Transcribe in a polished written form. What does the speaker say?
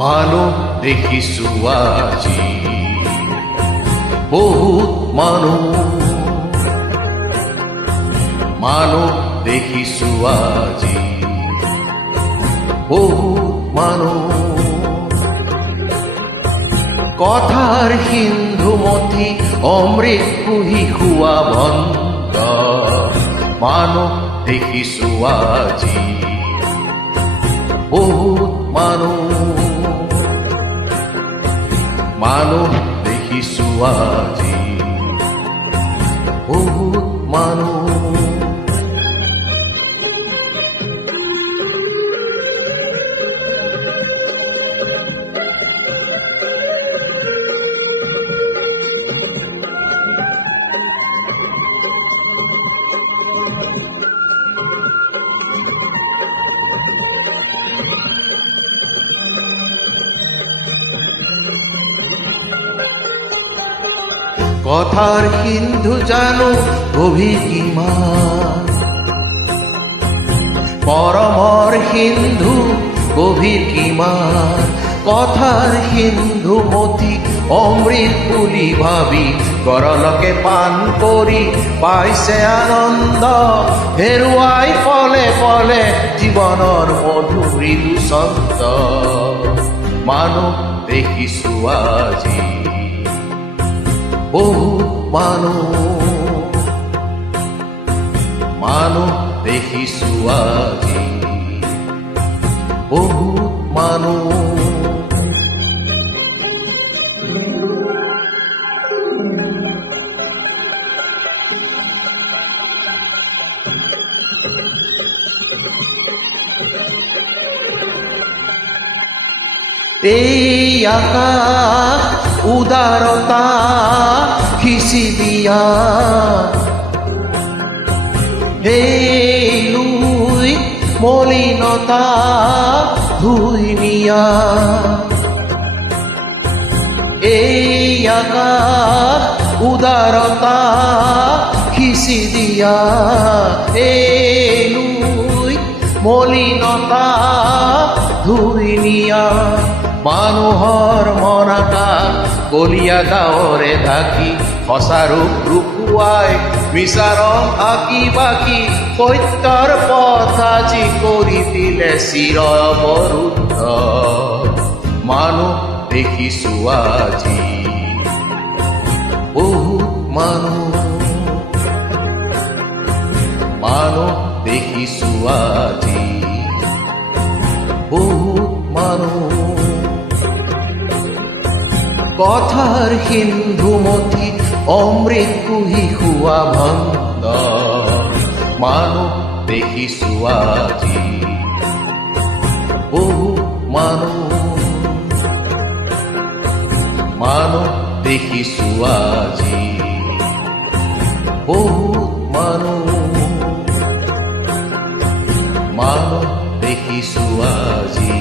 মানৱ দেখিছো আজি বহুত মানৱ দেখিছো আজি বহুত কথাৰ সিন্ধুমতী অমৃত পুহি খোৱা ভণ্ড মানৱ দেখিছো আজি বহুত মানৱ দেখিছো আজি বহুত কথাৰ সিন্ধু জানো গভীৰ কিমান পৰমৰ সিন্ধু গভীৰ কিমান কথাৰ সিন্ধু মতি অমৃত বুলি ভাবি গৰলকে পান কৰি পাইছে আনন্দ হেৰুৱাই পলে পলে জীৱনৰ মধুমৃদু ছন্দ মানৱ দেখিছো আজি বহুত মানৱ দেখিছো আজি বহুত এই আকাশ উদারতা খিচি দিয়া এই লুই মলিনতা ধুই নিয়া এই আকাশ উদারতা খিচি দিয়া এই লুই মলিনতা ধুই নিয়া মানুহৰ মন আকাশ কলীয়া গাঁৱৰে ঢাকি সঁচা ৰূপ লুকুৱাই মিছা ৰং আঁকি বাকি সত্যৰ পথ আজি কৰি দিলে চিৰ অৱৰুদ্ধ মানৱ দেখিছো আজি বহুত মানৱ দেখিছো আজি বহুত কথাৰ সিন্ধুমতী অমৃত পুহি খোৱা ভণ্ড মানৱ দেখিছো আজি বহুত মানৱ দেখিছো আজি বহুত মানৱ দেখিছো আজি